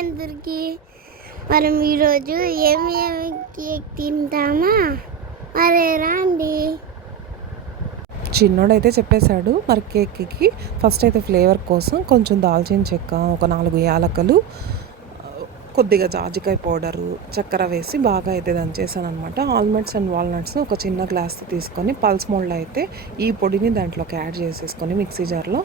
అందరికి మనం ఈరోజు ఏమి కేక్ తింటామా? మరి రండి. చిన్నోడైతే చెప్పేశాడు మరి కేక్కి ఫస్ట్ అయితే ఫ్లేవర్ కోసం కొంచెం దాల్చిన చెక్క, ఒక 4 యాలకులు, కొద్దిగా జాజికాయ పౌడరు, చక్కెర వేసి బాగా అయితే దంచేసాను అనమాట. ఆల్మండ్స్ అండ్ వాల్నట్స్ ఒక చిన్న గ్లాస్తో తీసుకొని పల్స్ మోల్డ్లో అయితే ఈ పొడిని దాంట్లోకి యాడ్ చేసేసుకొని మిక్సీ జార్లో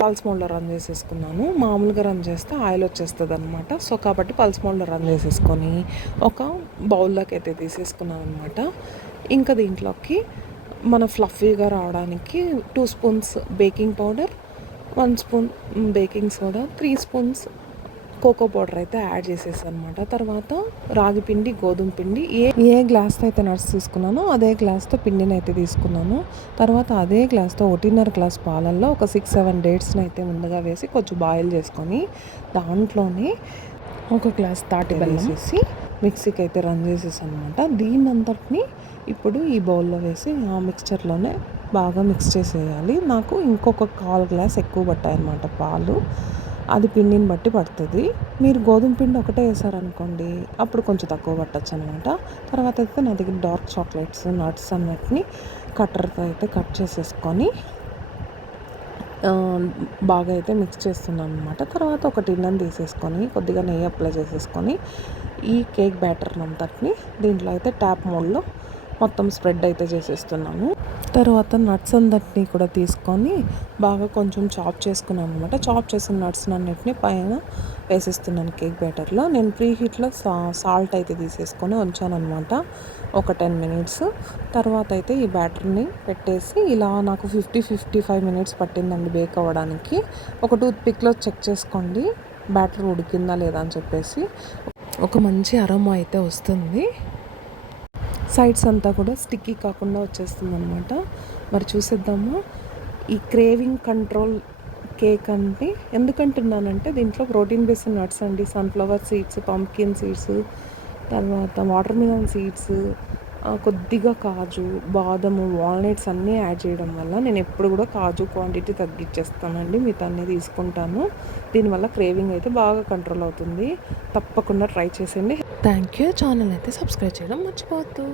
పల్స్ మోల్డ్లో రన్ చేసేసుకున్నాను. మామూలుగా రన్ చేస్తే ఆయిల్ వచ్చేస్తుంది అనమాట. సో కాబట్టి పల్స్ మోల్డ్లో రన్ చేసేసుకొని ఒక బౌల్లోకి అయితే తీసేసుకున్నాను అనమాట. ఇంకా దీంట్లోకి మన ఫ్లఫీగా రావడానికి 2 spoons baking powder, 1 spoon baking soda, 3 spoons cocoa powder అయితే యాడ్ చేసేసాను అనమాట. తర్వాత రాగి పిండి, గోధుమ పిండి, ఏ గ్లాస్తో అయితే నట్స్ తీసుకున్నానో అదే గ్లాస్తో పిండిని అయితే తీసుకున్నాను. తర్వాత అదే గ్లాస్తో 1.5 గ్లాస్ పాలల్లో ఒక 6-7 డేట్స్ని అయితే ముందుగా వేసి కొంచెం బాయిల్ చేసుకొని దాంట్లోనే ఒక గ్లాస్ తాటి బెల్లం వేసి మిక్సీకి అయితే రన్ చేసేసాను అనమాట. దీన్నంతటిని ఇప్పుడు ఈ బౌల్లో వేసి ఆ మిక్స్చర్లోనే బాగా మిక్స్ చేసేయాలి. నాకు ఇంకొక 1/4 గ్లాస్ ఎక్కువ పట్టాయి అన్నమాట పాలు. అది పిండిని బట్టి పడుతుంది. మీరు గోధుమ పిండి ఒకటే వేసారనుకోండి అప్పుడు కొంచెం తక్కువ పట్టచ్చు అనమాట. తర్వాత అయితే నా దగ్గర డార్క్ చాక్లెట్స్, నట్స్ అన్నిటిని కట్టర్తో అయితే కట్ చేసేసుకొని బాగా అయితే మిక్స్ చేస్తున్నాను అనమాట. తర్వాత ఒక టిన్నని తీసేసుకొని కొద్దిగా నెయ్యి అప్లై చేసేసుకొని ఈ కేక్ బ్యాటర్ అంతటిని దీంట్లో అయితే ట్యాప్ మోడ్లో మొత్తం స్ప్రెడ్ అయితే చేసేస్తున్నాను. తర్వాత నట్స్ అందటినీ కూడా తీసుకొని బాగా కొంచెం చాప్ చేసుకున్నాను అనమాట. చాప్ చేసిన నట్స్ అన్నిటిని పైన వేసేస్తున్నాను కేక్ బ్యాటర్లో. నేను ప్రీ హీట్లో సాల్ట్ అయితే తీసేసుకొని ఉంచాను అనమాట ఒక 10 మినిట్స్. తర్వాత అయితే ఈ బ్యాటర్ని పెట్టేసి ఇలా నాకు 55 మినిట్స్ పట్టిందండి బేక్ అవ్వడానికి. ఒక టూత్ పిక్లో చెక్ చేసుకోండి బ్యాటర్ ఉడికిందా లేదా అని చెప్పేసి. ఒక మంచి అరోమా అయితే వస్తుంది. సైడ్స్ అంతా కూడా స్టిక్కీ కాకుండా వచ్చేస్తుంది అనమాట. మరి చూసేద్దాము. ఈ క్రేవింగ్ కంట్రోల్ కేక్ అంటే ఎందుకంటున్నానంటే దీంట్లో ప్రోటీన్ బేస్డ్ నట్స్ అండి, సన్ఫ్లవర్ సీడ్స్, పంప్కిన్ సీడ్స్, తర్వాత వాటర్ మిలన్ సీడ్స్, కొద్దిగా కాజు, బాదము, వాల్నట్స్ అన్నీ యాడ్ చేయడం వల్ల నేను ఎప్పుడు కూడా కాజు క్వాంటిటీ తగ్గించేస్తానండి. మిగతా అన్నీ తీసుకుంటాను. దీనివల్ల క్రేవింగ్ అయితే బాగా కంట్రోల్ అవుతుంది. తప్పకుండా ట్రై చేసేయండి. Thank you. ఛానల్ అయితే సబ్స్క్రైబ్ చేయడం మర్చిపోవద్దు.